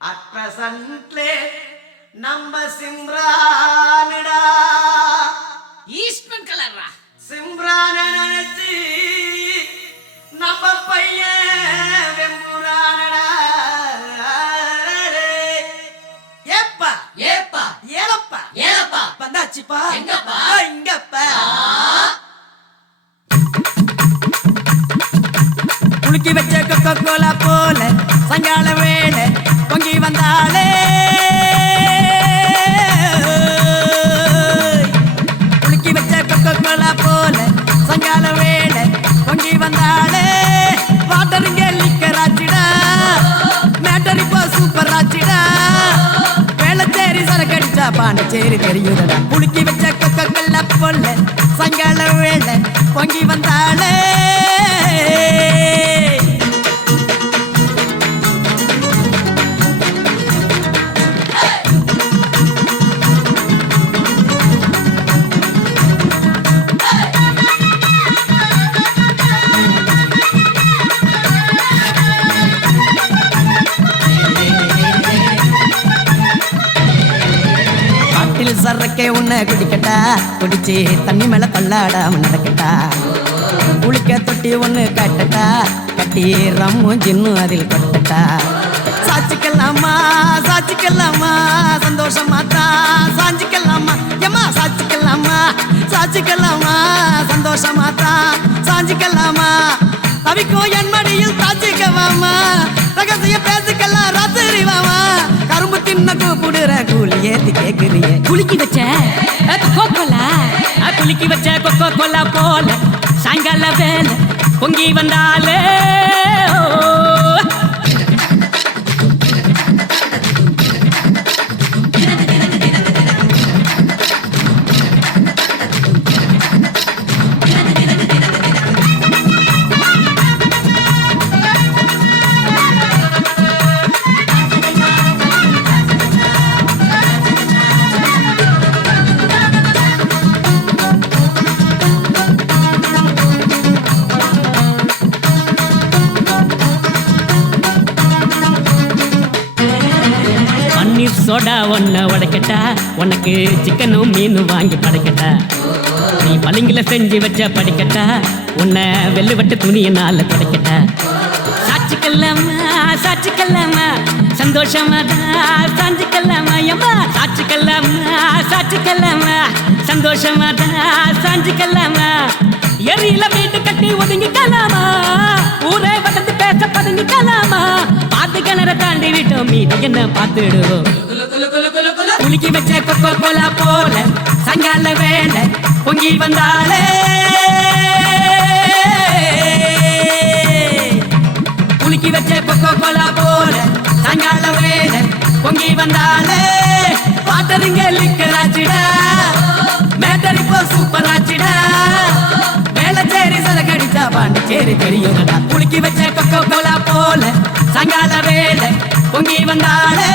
at பிரசன்ட்லே நம்ம சிம்ரானடா Eastman கலர்ரா சிம்ரான நினைச்சு நம்ம பையன் வெம்புரானடா ஏப்பா ஏப்பா ஏலப்பா ஏலப்பா வந்தாச்சுப்பா எங்கப்பா இங்கப்பா குலுக்கி வச்ச கொக்கோ கோலா போல சங்கால வேளை பொங்கி வந்தாளே குலுக்கி வச்ச கொக்கோ கோலா போல சங்கால வேளை பொங்கி வந்தாளே வாட்டருங்க லிக்கராச்சிடா மேட்டர் இப்போ சூப்பர் ஆச்சிடா வேளச்சேரி சரக்கடிச்சா பாண்டிச்சேரி தெரியுதடா குலுக்கி வச்ச கொக்கோ கோலா போல சங்கால வேளை பொங்கி வந்தாளே சரக்கே உன்னை குடிக்கட்டா குடிச்சு தண்ணி மேல தள்ளாடாம நடக்கட்டா குளிக்க தொட்டி ஒண்ணு கட்டட்டா கட்டி ரம்மும் ஜின்னும் அதில் கொட்டட்டா சாச்சிக்கலாமா சாச்சிக்கலாமா சந்தோஷமா தான் சாஞ்சிக்கலாமா ஏமா சாச்சிக்கலாமா சாச்சிக்கலாமா சந்தோஷமா தான் சாஞ்சிக்கலாமா தவிக்கும் என் மடியில் தாச்சிக்கவாமா ரகசிய பேசிக்கலாம் ராத்திரி வாமா கரும்பு தின்ன கூப்பிடுற கூலி ஏத்தி கேக்குறிய குலுக்கி வச்ச கோகோலா குலுக்கி வச்ச கொக்கோ கோலா போல சாயங்கால வேலை பொங்கி வந்தாலே சோடா ஒன்ன உடைக்கட்டா உனக்கு சிக்கனும் மீனும் வாங்கி படைக்கட்டா நீ பளிங்கில செஞ்சு வச்ச படிக்கட்டா உன்னை வெள்ளுவட்டு துணியினால துடைக்கட்டா சாட்சிக்கல்லாமா சாட்சிக்கல்லாமா சந்தோஷமா தான் சாஞ்சிக்கல்லாமா ஏமா சாட்சிக்கல்லாமா சாட்சிக்கல்லாமா சந்தோஷமா தான் சாஞ்சிக்கல்லாமா எரியில வீட்டு கட்டி ஒதுங்கிக்கலாமா ஊரே வளர்ந்து பேச பதுங்கிக்கலாமா பாத்து கிணற தாண்டி விட்டோம் மீது என்ன பார்த்துடுவோம் குலுக்கி வச்ச கொக்கோ கோலா போல சங்கால வேலை பொங்கி வந்தாலே குலுக்கி வச்ச கொக்கோ கோலா போல சங்கால வேலை பொங்கி வந்தாலே வாட்டருங்க லிக்கராச்சிடா மேட்டர் இப்போ சூப்பர் ஆச்சிடா வேளச்சேரி சரக்கடிச்சா பாண்டிச்சேரி தெரியுதடா குலுக்கி வச்ச கொக்கோ கோலா போல சங்கால வேலை பொங்கி வந்தாலே